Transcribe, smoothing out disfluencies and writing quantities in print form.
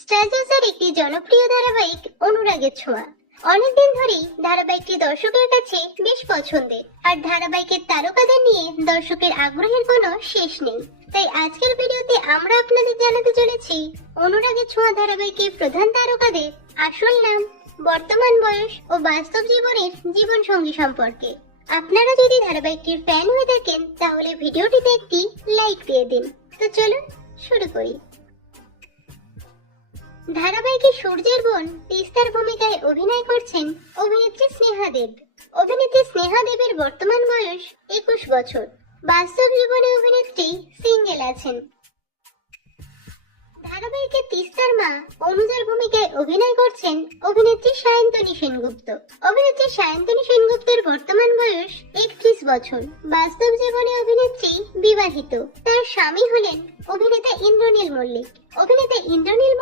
Star জলসার একটি জনপ্রিয় ধারাবাহিক অনুরাগের ছোঁয়া। অনেকদিন ধরেই ধারাবাহিকটি দর্শকের কাছে বেশ পছন্দের, আর ধারাবাহিকের তারকাদের নিয়ে দর্শকের আগ্রহের কোনো শেষ নেই। তাই আজকের ভিডিওতে আমরা আপনাদের জানাতে চলেছি অনুরাগের ছোঁয়া ধারাবাহিকের প্রধান তারকাদের আসল নাম, বর্তমান বয়স ও বাস্তব জীবনের জীবন সঙ্গী সম্পর্কে। আপনারা যদি ধারাবাহিকটির ফ্যান হয়ে থাকেন তাহলে ভিডিওটিতে একটি লাইক দিয়ে দিন। তো চলুন শুরু করি। ধারাবাহিকে সূর্যের বোন তিস্তার ভূমিকায় অভিনয় করছেন অভিনেত্রী স্নেহা দেব। অভিনেত্রী স্নেহা দেবের বর্তমান বয়স 21 বছর। বাস্তব জীবনে অভিনেত্রী সিঙ্গেল আছেন। ধারাবাহিকে তিস্তার মা অনুজার ভূমিকায় অভিনয় করছেন অভিনেত্রী সায়ন্তনী সেনগুপ্ত। অভিনেত্রী সায়ন্তনী সেনগুপ্তের বর্তমান বয়স 31 বছর। বাস্তব জীবনে অভিনেত্রী বিবাহিত। তার স্বামী হলেন অভিনেতা ইন্দ্রনীল মল্লিক। অভিনেতা ইন্দ্রনীল